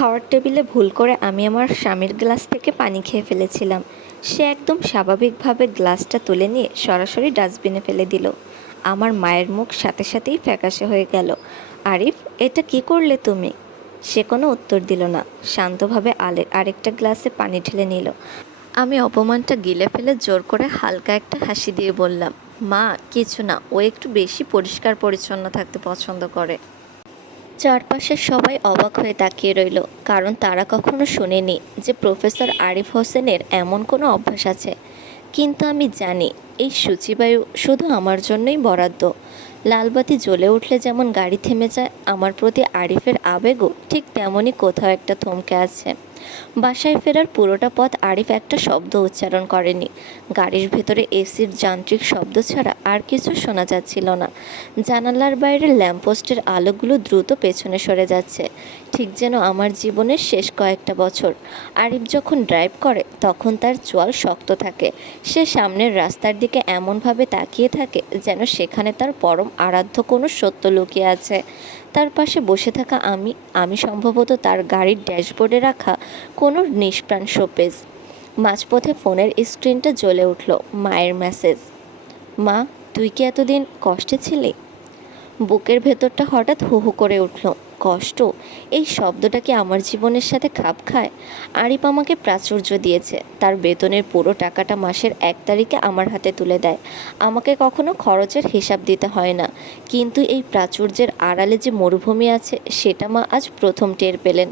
খাওয়ার টেবিলে ভুল করে আমি আমার স্বামীর গ্লাস থেকে পানি খেয়ে ফেলেছিলাম। সে একদম স্বাভাবিকভাবে গ্লাসটা তুলে নিয়ে সরাসরি ডাস্টবিনে ফেলে দিল। আমার মায়ের মুখ সাথে সাথেই ফ্যাকাশে হয়ে গেল। আরিফ, এটা কি করলে তুমি? সে কোনো উত্তর দিল না, শান্তভাবে আরেকটা গ্লাসে পানি ঢেলে নিল। আমি অপমানটা গিলে ফেলে জোর করে হালকা একটা হাসি দিয়ে বললাম, মা, কিছু না, ও একটু বেশি পরিষ্কার পরিচ্ছন্ন থাকতে পছন্দ করে। চারপাশের সবাই অবাক হয়ে তাকিয়ে রইল, কারণ তারা কখনো শোনেনি যে প্রফেসর আরিফ হোসেনের এমন কোনো অভ্যাস আছে। কিন্তু আমি জানি এই সূচিবায়ু শুধু আমার জন্যই বরাদ্দ। লালবাতি জ্বলে উঠলে যেমন গাড়ি থেমে যায়, আমার প্রতি আরিফের আবেগও ঠিক তেমনই কোথাও একটা থমকে আছে। বাসায় ফেরার পুরোটা পথ আরিফ একটা শব্দ উচ্চারণ করেনি। গাড়ির ভেতরে এসির যান্ত্রিক শব্দ ছাড়া আর কিছু শোনা যাচ্ছিল না। জানালার বাইরের ল্যাম্পপোস্টের আলোগুলো দ্রুত পেছনে সরে যাচ্ছে, ঠিক যেন আমার জীবনের শেষ কয়েকটা বছর। আরিফ যখন ড্রাইভ করে তখন তার চোয়াল শক্ত থাকে। সে সামনের রাস্তার দিকে এমনভাবে তাকিয়ে থাকে যেন সেখানে তার পরম আরাধ্য কোনো সত্য লুকিয়ে আছে। তার পাশে বসে থাকা আমি সম্ভবত তার গাড়ির ড্যাশবোর্ডে রাখা কোনো নিষ্প্রাণ শোপেজ। মাঝপথে ফোনের স্ক্রিনটা জ্বলে উঠল, মায়ের মেসেজ। মা, তুই কি এতদিন কষ্টে ছিলি? বুকের ভেতরটা হঠাৎ হু হু করে উঠল। কষ্ট, এই শব্দটা কি আমার জীবনের সাথে খাপ খায়? আরিফ আমাকে প্রাচুর্য দিয়েছে, তার বেতনের পুরো টাকাটা মাসের 1 তারিখে আমার হাতে তুলে দেয়। আমাকে কখনো খরচের হিসাব দিতে হয় না। কিন্তু এই প্রাচুর্যের আড়ালে যে মরুভূমি আছে সেটা মা আজ প্রথম টের পেলেন।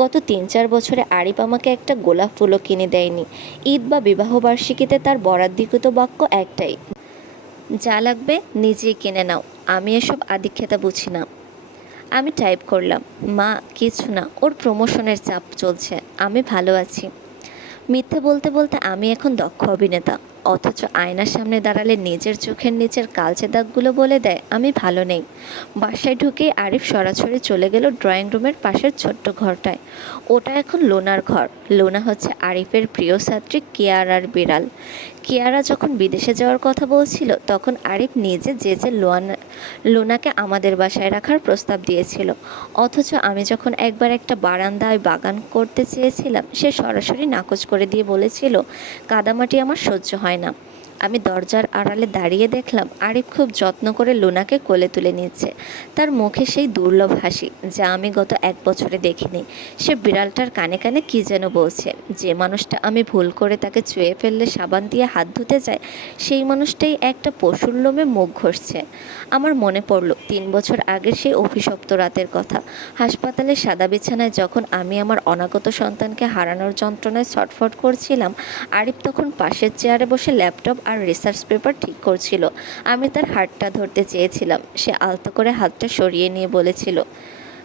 গত 3-4 বছরে আরিফ আমাকে একটা গোলাপ ফুলও কিনে দেয়নি। ঈদ বা বিবাহবার্ষিকীতে তার বরাদ্দকৃত বাক্য একটাই, যা লাগবে নিজেই কিনে নাও, আমি এসব আদিক্ষেতা বুঝি না। আমি টাইপ করলাম, মা, কিছু না, ওর প্রমোশনের চাপ চলছে, আমি ভালো আছি। মিথ্যে বলতে বলতে আমি এখন দক্ষ অভিনেতা, অথচ আয়নার সামনে দাঁড়ালে নিজের চোখের নিচের কালচে দাগগুলো বলে দেয় আমি ভালো নেই। বাসায় ঢুকেই আরিফ সরাসরি চলে গেল ড্রয়িং রুমের পাশের ছোট্ট ঘরটায়। ওটা এখন লোনার ঘর। লোনা হচ্ছে আরিফের প্রিয় ছাত্রী কিয়ারার বিড়াল। কিয়ারা যখন বিদেশে যাওয়ার কথা বলছিল তখন আরিফ নিজে যে লোনাকে আমাদের বাসায় রাখার প্রস্তাব দিয়েছিল। অথচ আমি যখন একবার একটা বারান্দায় বাগান করতে চেয়েছিলাম, সে সরাসরি নাকচ করে দিয়ে বলেছিল কাদামাটি আমার সহ্য হয় না। আমি দরজার আড়ালে দাঁড়িয়ে দেখলাম আরিফ খুব যত্ন করে লুনাকে কোলে তুলে নিচ্ছে। তার মুখে সেই দুর্লভ হাসি যা আমি গত 1 বছরে দেখিনি। সে বিড়ালটার কানে কানে কী যেন বলছে। যে মানুষটা আমি ভুল করে তাকে ছুঁয়ে ফেললে সাবান দিয়ে হাত ধুতে যায়, সেই মানুষটাই একটা পশুর লোমে মুখ ঘষছে। আমার মনে পড়ল 3 বছর আগের সেই অভিশপ্ত রাতের কথা। হাসপাতালের সাদা বিছানায় যখন আমি আমার অনাগত সন্তানকে হারানোর যন্ত্রণায় ছটফট করছিলাম, আরিফ তখন পাশের চেয়ারে বসে ল্যাপটপ আর রিসার্চ পেপার ঠিক করছিল। আমি তার হাতটা ধরতে চেয়েছিলাম, সে আলতো করে হাতটা সরিয়ে নিয়ে বলেছিল,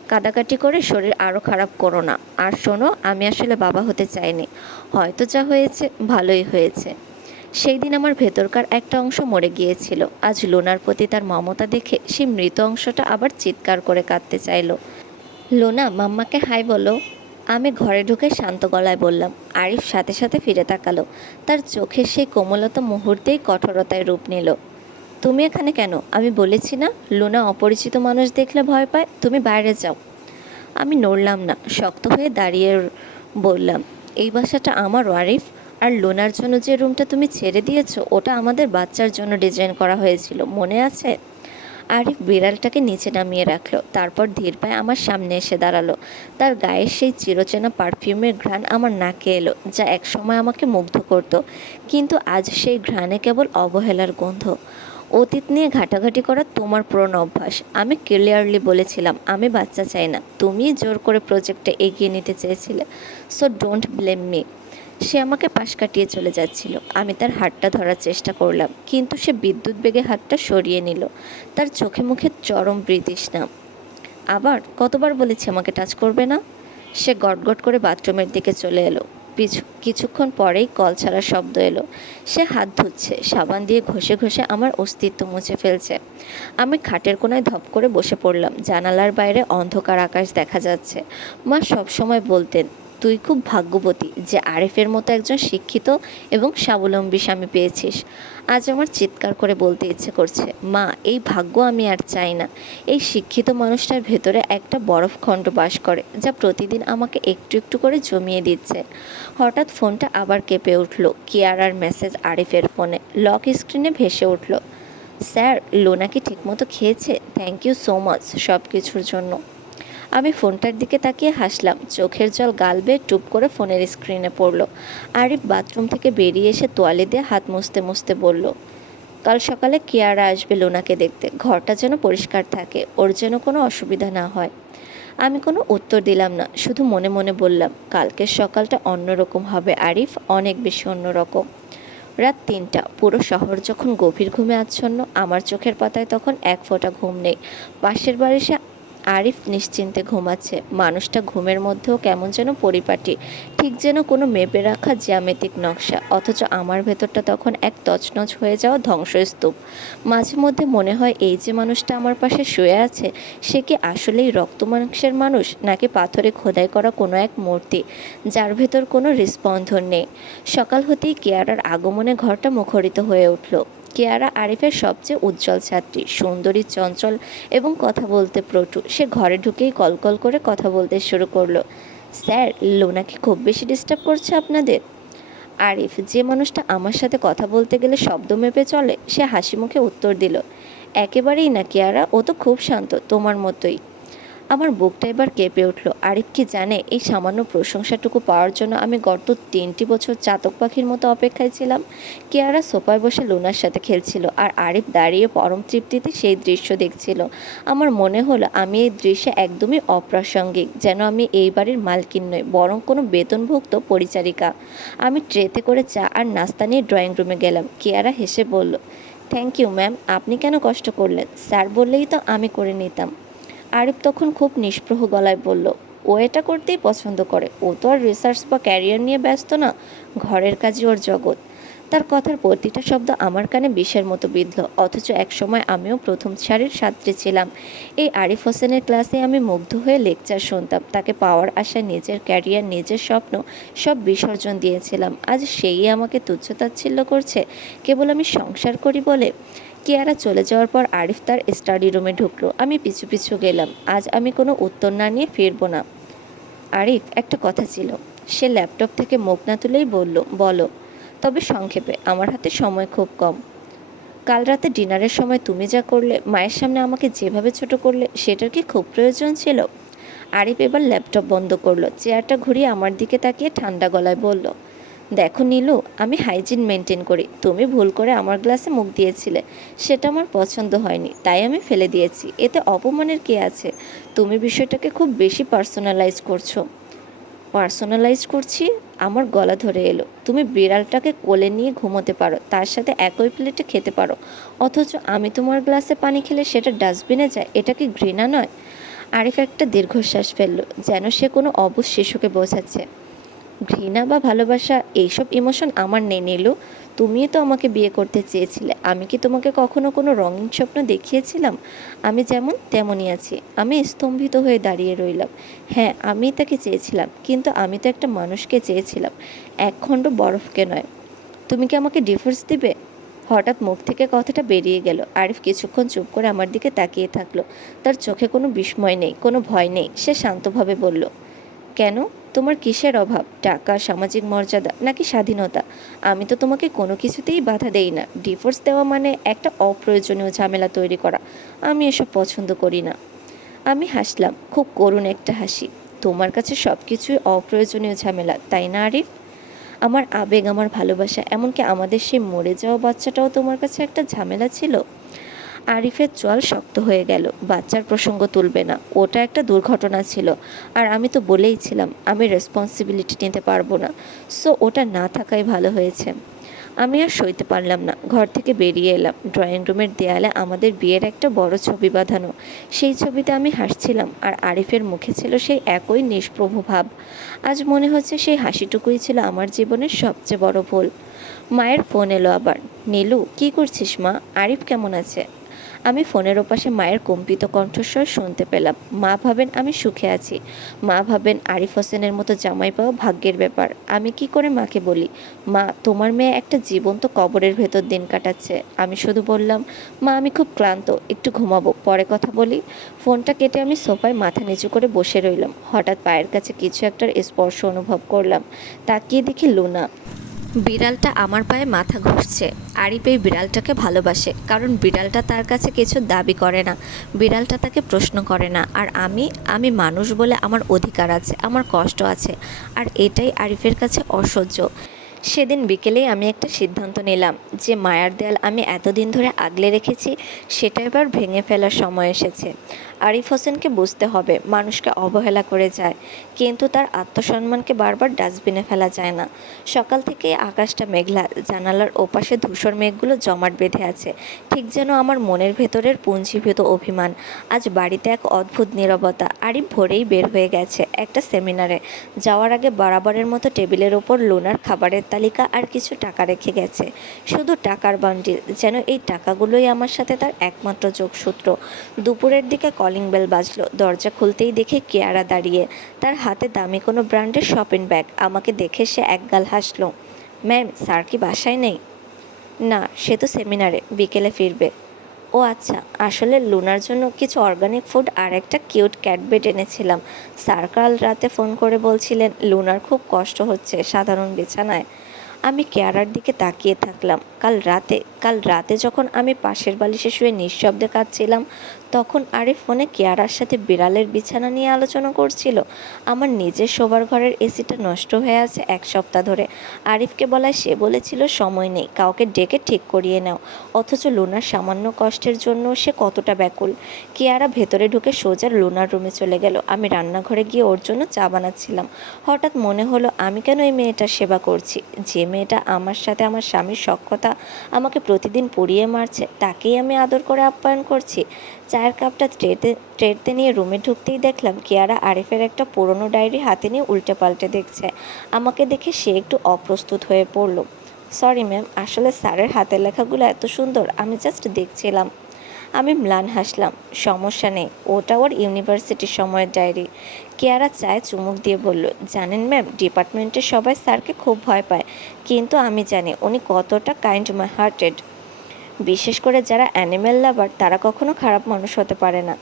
কাদাকাটি করে শরীর আরও খারাপ করো না। আর শোনো, আমি আসলে বাবা হতে চাইনি, হয়তো যা হয়েছে ভালোই হয়েছে। সেই দিন আমার ভেতরকার একটা অংশ মরে গিয়েছিল। আজ লোনার প্রতি তার মমতা দেখে সেই মৃত অংশটা আবার চিৎকার করে কাঁদতে চাইল। লোনা, মাম্মাকে হাই বলো। আমি ঘরে ঢুকে শান্ত গলায় বললাম। আরিফ সাথে সাথে ফিরে তাকালো। তার চোখের সেই কোমলতা মুহূর্তেই কঠোরতায় রূপ নিল। তুমি এখানে কেন? আমি বলেছি না লোনা অপরিচিত মানুষ দেখলে ভয় পায়, তুমি বাইরে যাও। আমি নড়লাম না, শক্ত হয়ে দাঁড়িয়ে বললাম, এই বাসাটা আমারও আরিফ। আর লোনার জন্য যে রুমটা তুমি ছেড়ে দিয়েছো ওটা আমাদের বাচ্চার জন্য ডিজাইন করা হয়েছিল, মনে আছে? আরিফ বিড়ালটাকে নিচে নামিয়ে রাখলো, তারপর ধীর পায়ে আমার সামনে এসে দাঁড়ালো। তার গায়ের সেই চিরচেনা পারফিউমের ঘ্রাণ আমার নাকে এলো, যা একসময় আমাকে মুগ্ধ করত। কিন্তু আজ সেই ঘ্রাণে কেবল অবহেলার গন্ধ। অতীত নিয়ে ঘাটাঘাটি করা তোমার পুরনো অভ্যাস। আমি ক্লিয়ারলি বলেছিলাম আমি বাচ্চা চাই না, তুমিই জোর করে প্রজেক্টটা এগিয়ে নিতে চেয়েছিলে। So don't blame me. সে আমাকে পাশ কাটিয়ে চলে যাচ্ছিল। আমি তার হাতটা ধরার চেষ্টা করলাম, কিন্তু সে বিদ্যুৎ বেগে হাতটা সরিয়ে নিল। তার চোখে মুখে চরম বিতৃষ্ণা। আবার কতবার বলেছি আমাকে টাচ করবে না? সে গটগট করে বাথরুমের দিকে চলে এলো। কিছুক্ষণ পরেই কল ছাড়ার শব্দ এলো। সে হাত ধুচ্ছে, সাবান দিয়ে ঘষে ঘষে আমার অস্তিত্ব মুছে ফেলছে। আমি খাটের কোনায় ধপ করে বসে পড়লাম। জানালার বাইরে অন্ধকার আকাশ দেখা যাচ্ছে। মা সব সময় বলতেন, তুই খুব ভাগ্যবতী যে আরিফের মতো একজন শিক্ষিত এবং স্বাবলম্বী স্বামী পেয়েছিস। আজ আমার চিৎকার করে বলতে ইচ্ছে করছে, মা, এই ভাগ্য আমি আর চাই না। এই শিক্ষিত মানুষটার ভেতরে একটা বরফখণ্ড বাস করে, যা প্রতিদিন আমাকে একটু একটু করে জমিয়ে দিচ্ছে। হঠাৎ ফোনটা আবার কেঁপে উঠল। কিয়ারার মেসেজ আরিফের ফোনে লক স্ক্রিনে ভেসে উঠল। স্যার, লোনা কি ঠিকমতো খেয়েছে? থ্যাংক ইউ সো মাচ সব কিছুর জন্য। আমি ফোনটার দিকে তাকিয়ে হাসলাম। চোখের জল গাল বেয়ে টুপ করে ফোনের স্ক্রিনে পড়ল। আরিফ বাথরুম থেকে বেরিয়ে এসে তোয়ালে দিয়ে হাত মুছতে মুছতে বলল, কাল সকালে কিয়ারা আসবে লোনাকে দেখতে। ঘরটা যেন পরিষ্কার থাকে, ওর যেন কোনো অসুবিধা না হয়। আমি কোনো উত্তর দিলাম না, শুধু মনে মনে বললাম, কালকের সকালটা অন্যরকম হবে আরিফ, অনেক বেশি অন্যরকম। রাত ৩টা, পুরো শহর যখন গভীর ঘুমে আচ্ছন্ন, আমার চোখের পাতায় তখন এক ফোঁটা ঘুম নেই। পাশের বাড়ি সে আরিফ নিশ্চিন্তে ঘুমাচ্ছে। মানুষটা ঘুমের মধ্যেও কেমন যেন পরিপাটি, ঠিক যেন কোনো মেপে রাখা জ্যামিতিক নকশা। অথচ আমার ভেতরটা তখন এক তছনছ হয়ে যাওয়া ধ্বংসস্তূপ। মাঝে মধ্যে মনে হয়, এই যে মানুষটা আমার পাশে শুয়ে আছে, সে কি আসলেই রক্ত মাংসের মানুষ, নাকি পাথরে খোদাই করা কোনো এক মূর্তি, যার ভেতর কোনো হৃস্পন্দন নেই। সকাল হতেই কিয়ারার আগমনে ঘরটা মুখরিত হয়ে উঠল। কিয়ারা আরিফের সবচেয়ে উজ্জ্বল ছাত্রী, সুন্দরী, চঞ্চল এবং কথা বলতে পটু। সে ঘরে ঢুকেই কলকল করে কথা বলতে শুরু করলো। স্যার, লোনা কি খুব বেশি ডিস্টার্ব করছে আপনাদের? আরিফ, যে মানুষটা আমার সাথে কথা বলতে গেলে শব্দ মেপে চলে, সে হাসি মুখে উত্তর দিল, একেবারেই না কিয়ারা, ও তো খুব শান্ত, তোমার মতোই। আমার বুকটা এবার কেঁপে উঠল। আরিফ কি জানে এই সামান্য প্রশংসাটুকু পাওয়ার জন্য আমি গত 3টি বছর চাতক পাখির মতো অপেক্ষায় ছিলাম? কিয়ারা সোফায় বসে লুনার সাথে খেলছিল, আর আরিফ দাঁড়িয়ে পরম তৃপ্তিতে সেই দৃশ্য দেখছিল। আমার মনে হলো আমি এই দৃশ্যে একদমই অপ্রাসঙ্গিক, যেন আমি এই বাড়ির মালকিন নই, বরং কোনো বেতনভুক্ত পরিচারিকা। আমি ট্রেতে করে চা আর নাস্তা নিয়ে ড্রয়িং রুমে গেলাম। কিয়ারা হেসে বলল, থ্যাংক ইউ ম্যাম, আপনি কেন কষ্ট করলেন? স্যার বললেই তো আমি করে নিতাম। আরিফ তখন খুব নিষ্প্রহ গলায় বলল, ও এটা করতেই পছন্দ করে, ও তো আর রিসার্চ বা ক্যারিয়ার নিয়ে ব্যস্ত না, ঘরের কাজই ওর জগৎ। তার কথার প্রতিটা শব্দ আমার কানে বিষের মতো বিঁধল। অথচ একসময় আমিও প্রথম সারির ছাত্রী ছিলাম। এই আরিফ হোসেনের ক্লাসে আমি মুগ্ধ হয়ে লেকচার শুনতাম, তাকে পাওয়ার আশায় নিজের ক্যারিয়ার, নিজের স্বপ্ন সব বিসর্জন দিয়েছিলাম। আজ সেই আমাকে তুচ্ছতাচ্ছিল্য করছে, কেবল আমি সংসার করি বলে। কিয়ারা চলে যাওয়ার পর আরিফ তার স্টাডি রুমে ঢুকলো। আমি পিছু পিছু গেলাম। আজ আমি কোনো উত্তর না নিয়ে ফিরবো না। আরিফ, একটা কথা ছিল। সে ল্যাপটপ থেকে মুখ না তুলেই বলল, বলো। তবে সংক্ষেপে, আমার হাতে সময় খুব কম। কাল রাতে ডিনারের সময় তুমি যা করলে, মায়ের সামনে আমাকে যেভাবে ছোট করলে, সেটার কি খুব প্রয়োজন ছিল? আরিফ এবার ল্যাপটপ বন্ধ করলো, চেয়ারটা ঘুরিয়ে আমার দিকে তাকিয়ে ঠান্ডা গলায় বলল, দেখো নীলু, আমি হাইজিন মেনটেন করি। তুমি ভুল করে আমার গ্লাসে মুখ দিয়েছিলে, সেটা আমার পছন্দ হয়নি, তাই আমি ফেলে দিয়েছি। এতে অপমানের কি আছে? তুমি বিষয়টাকে খুব বেশি পার্সোনালাইজ করছো। পার্সোনালাইজ করছি? আমার গলা ধরে এলো। তুমি বিড়ালটাকে কোলে নিয়ে ঘুমোতে পারো, তার সাথে একই প্লেটে খেতে পারো, অথচ আমি তোমার গ্লাসে পানি খেলে সেটা ডাস্টবিনে যায়। এটা কি ঘৃণা নয়? আরিফ একটা দীর্ঘশ্বাস ফেলল, যেন সে কোনো অবুঝ শিশুকে বোঝাচ্ছে। ঘৃণা বা ভালোবাসা এইসব ইমোশন আমার নেই নীলু। তুমিই তো আমাকে বিয়ে করতে চেয়েছিলে। আমি কি তোমাকে কখনো কোনো রঙিন স্বপ্ন দেখিয়েছিলাম? আমি যেমন তেমনই আছি। আমি স্তম্ভিত হয়ে দাঁড়িয়ে রইলাম। হ্যাঁ, আমি তাকে চেয়েছিলাম, কিন্তু আমি তো একটা মানুষকে চেয়েছিলাম, এক খণ্ড বরফকে নয়। তুমি কি আমাকে ডিভোর্স দিবে? হঠাৎ মুখ থেকে কথাটা বেরিয়ে গেল। আরিফ কিছুক্ষণ চুপ করে আমার দিকে তাকিয়ে থাকলো। তার চোখে কোনো বিস্ময় নেই, কোনো ভয় নেই। সে শান্তভাবে বলল, কেন? তোমার কিসের অভাব? টাকা, সামাজিক মর্যাদা, নাকি স্বাধীনতা? আমি তো তোমাকে কোনো কিছুতেই বাধা দেই না। ডিভোর্স দেওয়া মানে একটা অপ্রয়োজনীয় ঝামেলা তৈরি করা। আমি এসব পছন্দ করি না। আমি হাসলাম, খুব করুণ একটা হাসি। তোমার কাছে সব কিছুই অপ্রয়োজনীয় ঝামেলা, তাই না আরিফ? আমার আবেগ, আমার ভালোবাসা, এমনকি আমাদের সেই মরে যাওয়া বাচ্চাটাও তোমার কাছে একটা ঝামেলা ছিল? আরিফের চোয়াল শক্ত হয়ে গেল। বাচ্চার প্রসঙ্গ তুলবে না, ওটা একটা দুর্ঘটনা ছিল। আর আমি তো বলেইছিলাম আমি রেসপন্সিবিলিটি নিতে পারবো না। সো ওটা না থাকাই ভালো হয়েছে। আমি আর সইতে পারলাম না, ঘর থেকে বেরিয়ে এলাম। ড্রয়িং রুমের দেয়ালে আমাদের বিয়ের একটা বড় ছবি বাঁধানো। সেই ছবিতে আমি হাসছিলাম, আর আরিফের মুখে ছিল সেই একই নিষ্প্রভ ভাব। আজ মনে হচ্ছে সেই হাসিটুকুই ছিল আমার জীবনের সবচেয়ে বড় ভুল। মায়ের ফোন এলো আবার। নীলু, কি করছিস মা? আরিফ কেমন আছে? আমি ফোনের ওপাশে মায়ের কম্পিত কণ্ঠস্বর শুনতে পেলাম। মা ভাবেন আমি সুখে আছি, মা ভাবেন আরিফ হোসেনের মতো জামাই পাওয়া ভাগ্যের ব্যাপার। আমি কি করে মাকে বলি, মা তোমার মেয়ে একটা জীবন্ত কবরের ভেতর দিন কাটাচ্ছে। আমি শুধু বললাম, মা আমি খুব ক্লান্ত, একটু ঘুমাবো, পরে কথা বলি। ফোনটা কেটে আমি সোফায় মাথা নিচু করে বসে রইলাম। হঠাৎ পায়ের কাছে কিছু একটার স্পর্শ অনুভব করলাম। তাকিয়ে দেখি লুনা। বিড়ালটা আমার পায়ে মাথা ঘষছে। আরিফ এই বিড়ালটাকে ভালোবাসে, কারণ বিড়ালটা তার কাছে কিছু দাবি করে না, বিড়ালটা তাকে প্রশ্ন করে না। আর আমি মানুষ বলে আমার অধিকার আছে, আমার কষ্ট আছে, আর এটাই আরিফের কাছে অসহ্য। সেদিন বিকেলেই আমি একটা সিদ্ধান্ত নিলাম যে মায়ার দেয়াল আমি এতদিন ধরে আগলে রেখেছি সেটা এবার ভেঙে ফেলার সময় এসেছে। আরিফ হোসেনকে বুঝতে হবে মানুষকে অবহেলা করে যায়, কিন্তু তার আত্মসম্মানকে বারবার ডাস্টবিনে ফেলা যায় না। সকাল থেকে আকাশটা মেঘলা, জানালার ওপাশে ধূসর মেঘগুলো জমাট বেঁধে আছে, ঠিক যেন আমার মনের ভেতরের পুঞ্জীভূত অভিমান। আজ বাড়িতে এক অদ্ভুত নীরবতা। আরিফ ভোরেই বের হয়ে গেছে একটা সেমিনারে। যাওয়ার আগে বরাবরের মতো টেবিলের ওপর লুনার খাবারের তালিকা আর কিছু টাকা রেখে গেছে, শুধু টাকার বান্ডিল, যেন এই টাকাগুলোই আমার সাথে তার একমাত্র যোগসূত্র। দুপুরের দিকে কলিং বেল বাজলো। দরজা খুলতেই দেখে কেয়ারা দাঁড়িয়ে, তার হাতে দামি কোনো ব্র্যান্ডের শপিং ব্যাগ। আমাকে দেখে সে একগাল হাসলো। ম্যাম, স্যার কি বাসায় নেই? না, সে তো সেমিনারে, বিকেলে ফিরবে। ও আচ্ছা, আসলে লুনার জন্য কিছু অর্গানিক ফুড আর একটা কিউট ক্যাট বেড এনেছিলাম। স্যার কাল রাতে ফোন করে বলছিলেন লুনার খুব কষ্ট হচ্ছে সাধারণ বিছানায়। আমি কেয়ারার দিকে তাকিয়ে থাকলাম। কাল রাতে যখন আমি পাশের বালিশে শুয়ে নিঃশব্দে কাঁদছিলাম, তখন আরিফ ফোনে কেয়ারার সাথে বিড়ালের বিছানা নিয়ে আলোচনা করছিল। আমার নিজের শোবার ঘরের এসিটা নষ্ট হয়ে আছে 1 সপ্তাহ ধরে। আরিফকে বলায় সে বলেছিল সময় নেই, কাউকে ডেকে ঠিক করিয়ে নাও। অথচ লুনার সামান্য কষ্টের জন্য সে কতটা ব্যাকুল। কেয়ারা ভেতরে ঢুকে সোজা লুনার রুমে চলে গেল। আমি রান্নাঘরে গিয়ে ওর জন্য চা বানাচ্ছিলাম। হঠাৎ মনে হলো আমি কেন এই মেয়েটার সেবা করছি। যে মেয়েটা আমার সাথে আমার স্বামীর সখ্যতা আমাকে প্রতিদিন পুড়িয়ে মারছে, তাকেই আমি আদর করে আপ্যায়ন করছি। চায়ের কাপটা ট্রেতে নিয়ে রুমে ঢুকতেই দেখলাম কেয়ারা আরিফের একটা পুরনো ডায়েরি হাতে নিয়ে উল্টে পাল্টে দেখছে। আমাকে দেখে সে একটু অপ্রস্তুত হয়ে পড়ল। সরি ম্যাম, আসলে স্যারের হাতের লেখাগুলো এত সুন্দর, আমি জাস্ট দেখছিলাম। আমি ম্লান হাসলাম। সমস্যা নেই, ওটা ওর ইউনিভার্সিটির সময়ের ডায়েরি। কেয়ারা চায়ে চুমুক দিয়ে বলল, জানেন ম্যাম, ডিপার্টমেন্টের সবাই স্যারকে খুব ভয় পায়, কিন্তু আমি জানি উনি কতটা কাইন্ড হার্টেড। বিশেষ করে যারা অ্যানিম্যাল লাভার, তারা কখনো খারাপ মানুষ হতে পারে না।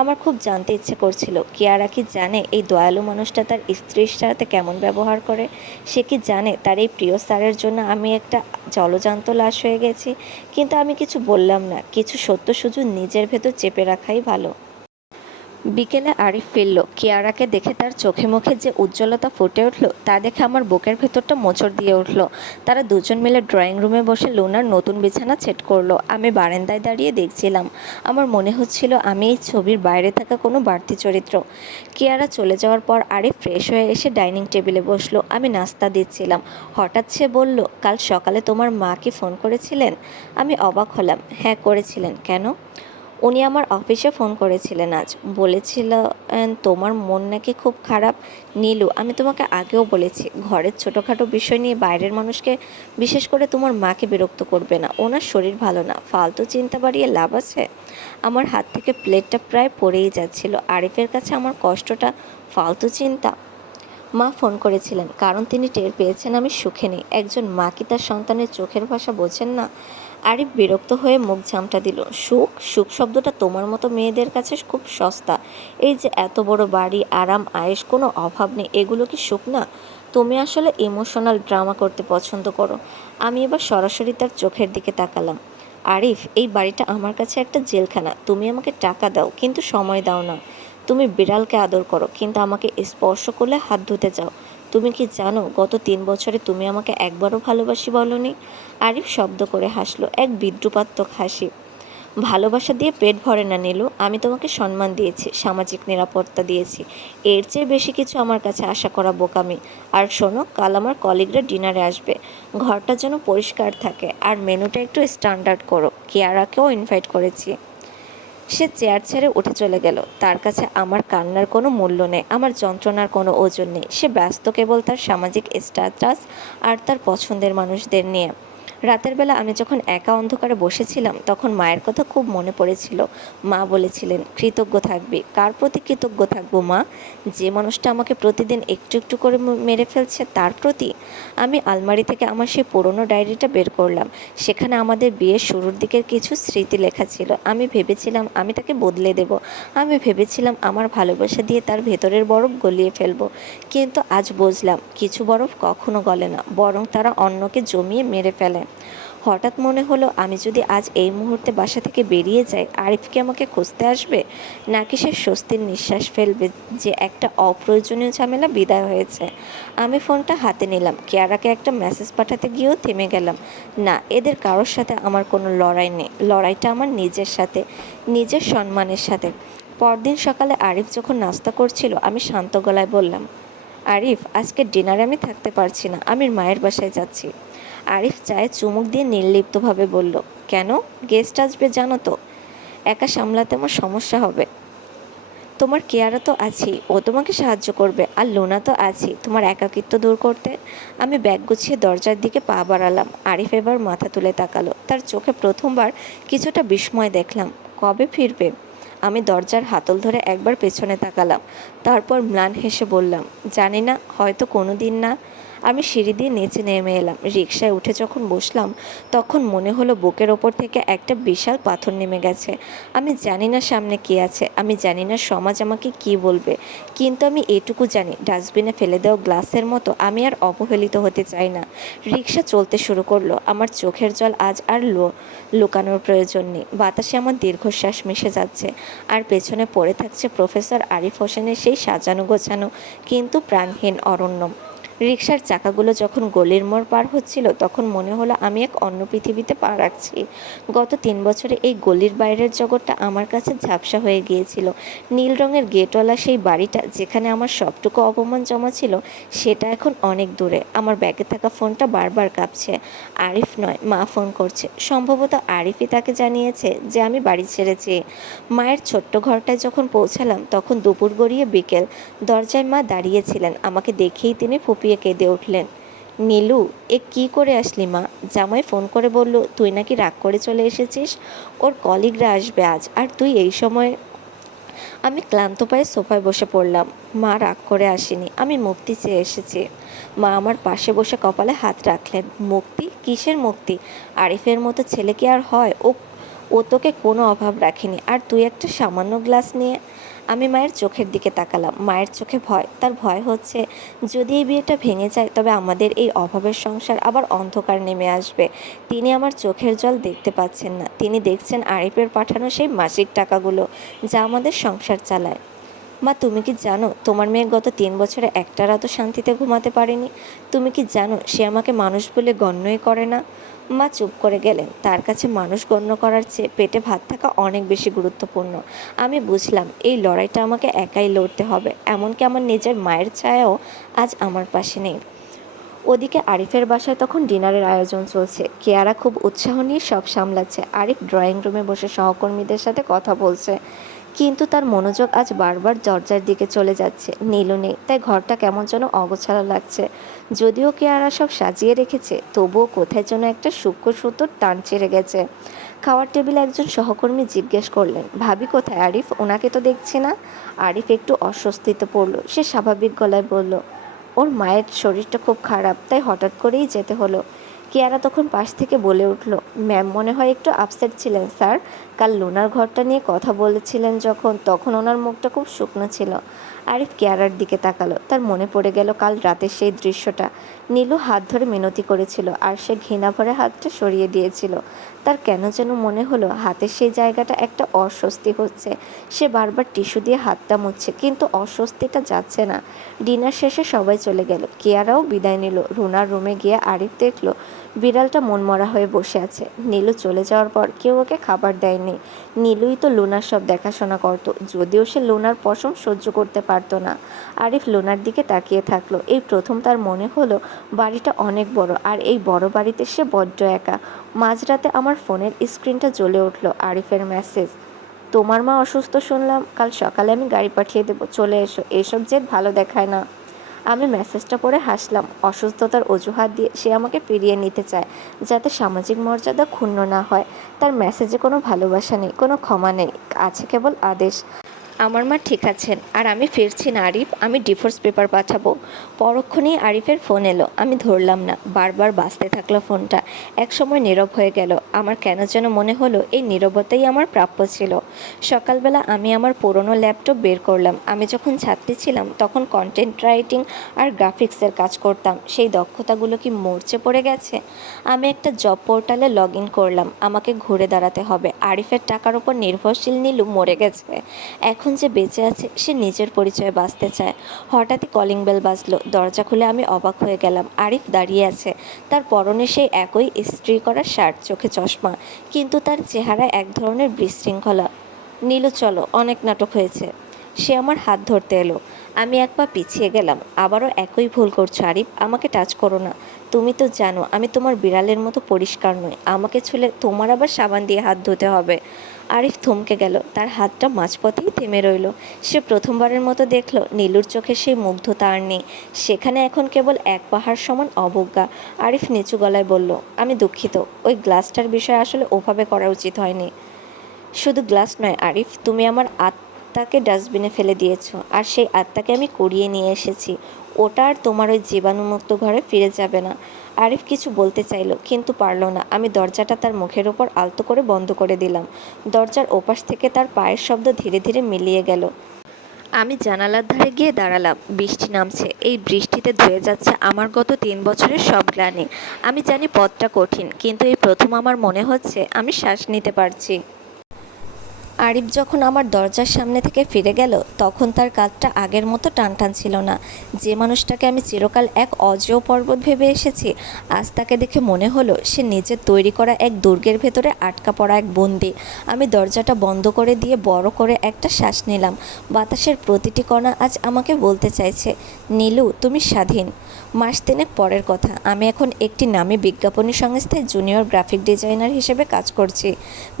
আমার খুব জানতে ইচ্ছে করছিল কেয়ারা কি জানে এই দয়ালু মানুষটা তার স্ত্রীর সাথে কেমন ব্যবহার করে। সে কি জানে তার এই প্রিয় স্যারের জন্য আমি একটা জলজান্ত লাশ হয়ে গেছি। কিন্তু আমি কিছু বললাম না, কিছু সত্য শুধু নিজের ভেতর চেপে রাখাই ভালো। বিকেলে আরিফ ফিরল। কিয়ারাকে দেখে তার চোখে মুখে যে উজ্জ্বলতা ফুটে উঠল, তা দেখে আমার বুকের ভেতরটা মোচড় দিয়ে উঠল। তারা দুজন মিলে ড্রয়িং রুমে বসে লুনার নতুন বিছানা সেট করলো। আমি বারান্দায় দাঁড়িয়ে দেখছিলাম। আমার মনে হচ্ছিল আমি এই ছবির বাইরে থাকা কোনো বাড়তি চরিত্র। কিয়ারা চলে যাওয়ার পর আরিফ ফ্রেশ হয়ে এসে ডাইনিং টেবিলে বসলো। আমি নাস্তা দিচ্ছিলাম। হঠাৎ সে বলল, কাল সকালে তোমার মা কি ফোন করেছিলেন? আমি অবাক হলাম। হ্যাঁ, করেছিলেন। কেন? উনি আমার অফিসে ফোন করেছিলেন আজ। বলেছিলেন তোমার মন নাকি খুব খারাপ। নীলু, আমি তোমাকে আগেও বলেছি ঘরের ছোটোখাটো বিষয় নিয়ে বাইরের মানুষকে, বিশেষ করে তোমার মাকে বিরক্ত করবে না। ওনার শরীর ভালো না, ফালতু চিন্তা বাড়িয়ে লাভ আছে? আমার হাত থেকে প্লেটটা প্রায় পড়েই যাচ্ছিল। আরিফের কাছে আমার কষ্টটা ফালতু চিন্তা। মা ফোন করেছিলেন কারণ তিনি টের পেয়েছেন আমি সুখে নেই। একজন মা কি তার সন্তানের চোখের ভাষা বোঝেন না? আরিফ বিরক্ত হয়ে মুখ ঝামটা দিল। সুখ? সুখ শব্দটা তোমার মতো মেয়েদের কাছে খুব সস্তা। এই যে এত বড় বাড়ি, আরাম, আয়েশ, কোনো অভাব নেই, এগুলো কি সুখ না? তুমি আসলে ইমোশনাল ড্রামা করতে পছন্দ করো। আমি এবার সরাসরি তার চোখের দিকে তাকালাম। আরিফ, এই বাড়িটা আমার কাছে একটা জেলখানা। তুমি আমাকে টাকা দাও কিন্তু সময় দাও না। তুমি বিড়ালকে আদর করো কিন্তু আমাকে স্পর্শ করলে হাত ধুতে যাও। তুমি কি জানো গত 3 বছরে তুমি আমাকে একবারও ভালোবাসি বলনি? আরিফ শব্দ করে হাসলো, এক বিদ্রুপাত্মক হাসি। ভালোবাসা দিয়ে পেট ভরে না নীলু। আমি তোমাকে সম্মান দিয়েছি, সামাজিক নিরাপত্তা দিয়েছি, এর চেয়ে বেশি কিছু আমার কাছে আশা করা বোকামি। আর শোনো, কাল আমার কলিগরা ডিনারে আসবে। ঘরটা যেন পরিষ্কার থাকে আর মেনুটা একটু স্ট্যান্ডার্ড করো। কিয়ারাকেও ইনভাইট করেছি। সে চেয়ার ছেড়ে উঠে চলে গেল। তার কাছে আমার কান্নার কোনো মূল্য নেই, আমার যন্ত্রণার কোনো ওজন নেই। সে ব্যস্ত কেবল তার সামাজিক স্ট্যাটাস আর তার পছন্দের মানুষদের নিয়ে। রাতের বেলা আমি যখন একা অন্ধকারে বসেছিলাম তখন মায়ের কথা খুব মনে পড়েছিল। মা বলেছিলেন, কৃতজ্ঞ থাকবি। কার প্রতি কৃতজ্ঞ থাকবো মা? যে মানুষটা আমাকে প্রতিদিন একটু একটু করে মেরে ফেলছে তার প্রতি। আমি আলমারি থেকে আমার সেই পুরনো ডায়েরিটা বের করলাম। সেখানে আমাদের বিয়ের শুরুর দিকের কিছু স্মৃতি লেখা ছিল। আমি ভেবেছিলাম আমি তাকে বদলে দেব। আমি ভেবেছিলাম আমার ভালোবাসা দিয়ে তার ভেতরের বরফ গলিয়ে ফেলবো। কিন্তু আজ বুঝলাম কিছু বরফ কখনো গলে না, বরং তারা অন্যকে জমিয়ে মেরে ফেলে। হঠাৎ মনে হলো, আমি যদি আজ এই মুহূর্তে বাসা থেকে বেরিয়ে যাই, আরিফ কি আমাকে খুঁজতে আসবে, নাকি সে স্বস্তির নিঃশ্বাস ফেলবে যে একটা অপ্রয়োজনীয় ঝামেলা বিদায় হয়েছে। আমি ফোনটা হাতে নিলাম। কেয়ারাকে একটা মেসেজ পাঠাতে গিয়েও থেমে গেলাম। না, এদের কারোর সাথে আমার কোনো লড়াই নেই। লড়াইটা আমার নিজের সাথে, নিজের সম্মানের সাথে। পরদিন সকালে আরিফ যখন নাস্তা করছিল, আমি শান্ত গলায় বললাম, আরিফ, আজকের ডিনারে আমি থাকতে পারছি না, আমি মায়ের বাসায় যাচ্ছি। আরিফ চায়ে চুমুক দিয়ে নির্লিপ্তভাবে বলল, কেন? গেস্ট আসবে জানো তো, একা সামলাতে আমার সমস্যা হবে। তোমার কেয়ারা তো আছেই, ও তোমাকে সাহায্য করবে। আর লোনা তো আছেই তোমার একাকিত্ব দূর করতে। আমি ব্যাগ গুছিয়ে দরজার দিকে পা বাড়ালাম। আরিফ এবার মাথা তুলে তাকালো। তার চোখে প্রথমবার কিছুটা বিস্ময় দেখলাম। কবে ফিরবে? আমি দরজার হাতল ধরে একবার পেছনে তাকালাম। তারপর ম্লান হেসে বললাম, জানি না, হয়তো কোনো দিন না। আমি সিঁড়ি দিয়ে নিচে নেমে এলাম। রিকশায় উঠে যখন বসলাম তখন মনে হলো বুকের ওপর থেকে একটা বিশাল পাথর নেমে গেছে। আমি জানি না সামনে কী আছে, আমি জানি না সমাজ আমাকে কী বলবে, কিন্তু আমি এটুকু জানি, ডাস্টবিনে ফেলে দেওয়া গ্লাসের মতো আমি আর অবহেলিত হতে চাই না। রিকশা চলতে শুরু করলো। আমার চোখের জল আজ আর লুকানোর প্রয়োজন নেই। বাতাসে আমার দীর্ঘশ্বাস মিশে যাচ্ছে, আর পেছনে পড়ে থাকছে প্রফেসর আরিফ হোসেনের সেই সাজানো গোছানো কিন্তু প্রাণহীন অরণ্য। রিকশার চাকাগুলো যখন গলির মোড় পার হচ্ছিল তখন মনে হলো আমি এক অন্য পৃথিবীতে পা রাখছি। গত 3 বছরে এই গলির বাইরের জগৎটা আমার কাছে ঝাপসা হয়ে গিয়েছিল। নীল রঙের গেটওয়ালা সেই বাড়িটা যেখানে আমার সবটুকু অপমান জমা ছিল, সেটা এখন অনেক দূরে। আমার ব্যাগে থাকা ফোনটা বারবার কাঁপছে। আরিফ নয়, মা ফোন করছে। সম্ভবত আরিফই তাকে জানিয়েছে যে আমি বাড়ি ছেড়েছি। মায়ের ছোট্ট ঘরটায় যখন পৌঁছালাম তখন দুপুর গড়িয়ে বিকেল। দরজায় মা দাঁড়িয়েছিলেন। আমাকে দেখেই তিনি ফুঁপিয়ে কেঁদে উঠলেন। নীলু, এ কী করে আসলি মা? জামাই ফোন করে বলল তুই নাকি রাগ করে চলে এসেছিস, ওর কলিগরা আসবে আজ, আর তুই এই সময়। আমি ক্লান্ত পায়ে সোফায় বসে পড়লাম। মা রাগ করে আসেনি, আমি মুক্তি চেয়ে এসেছি। মা আমার পাশে বসে কপালে হাত রাখলেন। মুক্তি? কিসের মুক্তি? আরিফের মতো ছেলে কি আর হয়? ও ও তোকে কোনো অভাব রাখেনি, আর তুই একটা সামান্য গ্লাস নিয়ে। আমি মায়ের চোখের দিকে তাকালাম। মায়ের চোখে ভয়। তার ভয় হচ্ছে যদি এই বিয়েটা ভেঙে যায় তবে আমাদের এই অভাবের সংসার আবার অন্ধকার নেমে আসবে। তিনি আমার চোখের জল দেখতে পাচ্ছেন না, তিনি দেখছেন আরিফের পাঠানো সেই মাসিক টাকাগুলো যা আমাদের সংসার চালায়। মা, তুমি কি জানো তোমার মেয়ে গত 3 বছরে একটা রাতও শান্তিতে ঘুমাতে পারেনি? তুমি কি জানো সে আমাকে মানুষ বলে গণ্যই করে না? মা চুপ করে গেলেন। তার কাছে মানুষ গণ্য করার চেয়ে পেটে ভাত থাকা অনেক বেশি গুরুত্বপূর্ণ। আমি বুঝলাম এই লড়াইটা আমাকে একাই লড়তে হবে। এমনকি আমার নিজের মায়ের ছায়াও আজ আমার পাশে নেই। ওদিকে আরিফের বাসায় তখন ডিনারের আয়োজন চলছে। কেয়ারা খুব উৎসাহ নিয়ে সব সামলাচ্ছে। আরিফ ড্রয়িং রুমে বসে সহকর্মীদের সাথে কথা বলছে, কিন্তু তার মনোযোগ আজ বারবার দরজার দিকে চলে যাচ্ছে। নীলু নেই, তাই ঘরটা কেমন যেন অগোছালো লাগছে। যদিও কেয়ারা সব সাজিয়ে রেখেছে, তবুও কোথায় যেন একটা সূক্ষ্ম সুতোর টান ছেড়ে গেছে। খাওয়ার টেবিলে একজন সহকর্মী জিজ্ঞেস করলেন, ভাবি কোথায় আরিফ? ওনাকে তো দেখছি না। আরিফ একটু অস্বস্তিতে পড়ল। সে স্বাভাবিক গলায় বলল, ওর মায়ের শরীরটা খুব খারাপ, তাই হঠাৎ করেই যেতে হলো। কিয়ারা তখন পাশ থেকে বলে উঠল, ম্যাম মনে হয় একটু আপসেট ছিলেন স্যার। কাল লুনার ঘরটা নিয়ে কথা বলেছিলেন যখন, তখন ওনার মুখটা খুব শুকনো ছিল। আরিফ কেয়ারার দিকে তাকালো। তার মনে পড়ে গেল কাল রাতের সেই দৃশ্যটা। নীলু হাত ধরে মিনতি করেছিল আর সে ঘৃণা ভরে হাতটা সরিয়ে দিয়েছিল। তার কেন যেন মনে হলো হাতের সেই জায়গাটা একটা অস্বস্তি হচ্ছে। সে বারবার টিস্যু দিয়ে হাতটা মুছছে, কিন্তু অস্বস্তিটা যাচ্ছে না। ডিনার শেষে সবাই চলে গেল। কেয়ারাও বিদায় নিল। রুনার রুমে গিয়ে আরিফ দেখল বিড়ালটা মনমরা হয়ে বসে আছে। নীলু চলে যাওয়ার পর কেউ ওকে খাবার দেয়নি। নীলুই তো লুনার সব দেখাশোনা করত, যদিও সে লুনার পশম সহ্য করতে পারতো না। আরিফ লুনার দিকে তাকিয়ে থাকলো। এই প্রথম তার মনে হলো বাড়িটা অনেক বড়, আর এই বড় বাড়িতে সে বড্ড একা। মাঝরাতে আমার ফোনের স্ক্রিনটা জ্বলে উঠল। আরিফের মেসেজ, তোমার মা অসুস্থ শুনলাম, কাল সকালে আমি গাড়ি পাঠিয়ে দেবো, চলে এসো। এসব জেদ ভালো দেখায় না। আমি মেসেজটা পড়ে হাসলাম। অসুস্থতার অজুহাত দিয়ে সে আমাকে ফিরিয়ে নিতে চায়, যাতে সামাজিক মর্যাদা ক্ষুণ্ণ না হয়। তার মেসেজে কোনো ভালোবাসা নেই, কোনো ক্ষমা নেই, আছে কেবল আদেশ। আমার মা ঠিক আছেন, আর আমি ফিরছি না আরিফ, আমি ডিভোর্স পেপার পাঠাবো। পরক্ষণেই আরিফের ফোন এলো। আমি ধরলাম না, বারবার বাজতে থাকলো ফোনটা। একসময় নীরব হয়ে গেল। আমার কেন যেন মনে হলো এই নীরবতাই আমার প্রাপ্য ছিল। সকালবেলা আমি আমার পুরনো ল্যাপটপ বের করলাম। আমি যখন ছাত্রী ছিলাম তখন কন্টেন্ট রাইটিং আর গ্রাফিক্সের কাজ করতাম। সেই দক্ষতাগুলো কি মরচে পড়ে গেছে? আমি একটা জব পোর্টালে লগ ইন করলাম। আমাকে ঘুরে দাঁড়াতে হবে। আরিফের টাকার উপর নির্ভরশীল নীলু মরে গেছে। এখন যে বেঁচে আছে সে নিজের পরিচয়ে বাঁচতে চায়। হঠাৎই কলিং বেল বাজলো। দরজা খুলে আমি অবাক হয়ে গেলাম। আরিফ দাঁড়িয়ে আছে। তার পরনে সেই একই ইস্ত্রি করা শার্ট, চোখে চশমা, কিন্তু তার চেহারায় এক ধরনের বিশৃঙ্খলা। নীলু, চলো, অনেক নাটক হয়েছে। সে আমার হাত ধরতে এলো। আমি এক পা পিছিয়ে গেলাম। আবারও একই ভুল করছো আরিফ, আমাকে টাচ করো না। তুমি তো জানো আমি তোমার বিড়ালের মতো পরিষ্কার নই। আমাকে ছুলে তোমার আবার সাবান দিয়ে হাত ধুতে হবে। আরিফ থমকে গেল। তার হাতটা মাঝপথেই থেমে রইল। সে প্রথমবারের মতো দেখল নীলুর চোখে সেই মুগ্ধতা আর নেই। সেখানে এখন কেবল এক পাহাড় সমান অবজ্ঞা। আরিফ নিচু গলায় বলল, আমি দুঃখিত, ওই গ্লাসটার বিষয়ে আসলে ওভাবে করা উচিত হয়নি। শুধু গ্লাস নয় আরিফ, তুমি আমার আত্মাকে ডাস্টবিনে ফেলে দিয়েছো, আর সেই আত্মাকে আমি কুড়িয়ে নিয়ে এসেছি। ওটা আর তোমার ওই জীবাণুমুক্ত ঘরে ফিরে যাবে না। আরিফ কিছু বলতে চাইল, কিন্তু পারল না। আমি দরজাটা তার মুখের ওপর আলতো করে বন্ধ করে দিলাম। দরজার ওপাশ থেকে তার পায়ের শব্দ ধীরে ধীরে মিলিয়ে গেল। আমি জানালার ধারে গিয়ে দাঁড়ালাম। বৃষ্টি নামছে। এই বৃষ্টিতে ধুয়ে যাচ্ছে আমার গত 3 বছরের সব গ্লানি। আমি জানি পথটা কঠিন, কিন্তু এই প্রথম আমার মনে হচ্ছে আমি শ্বাস নিতে পারছি। আরিফ যখন আমার দরজার সামনে থেকে ফিরে গেল তখন তার কাঁধটা আগের মতো টানটান ছিল না। যে মানুষটাকে আমি চিরকাল এক অজেয় পর্বত ভেবে এসেছি, আজ তাকে দেখে মনে হলো সে নিজের তৈরি করা এক দুর্গের ভেতরে আটকা পড়া এক বন্দি। আমি দরজাটা বন্ধ করে দিয়ে বড় করে একটা শ্বাস নিলাম। বাতাসের প্রতিটি কণা আজ আমাকে বলতে চাইছে, নীলু, তুমি স্বাধীন। মাস 3 পরের কথা। আমি এখন একটি নামী বিজ্ঞাপনী সংস্থায় জুনিয়র গ্রাফিক ডিজাইনার হিসেবে কাজ করছি।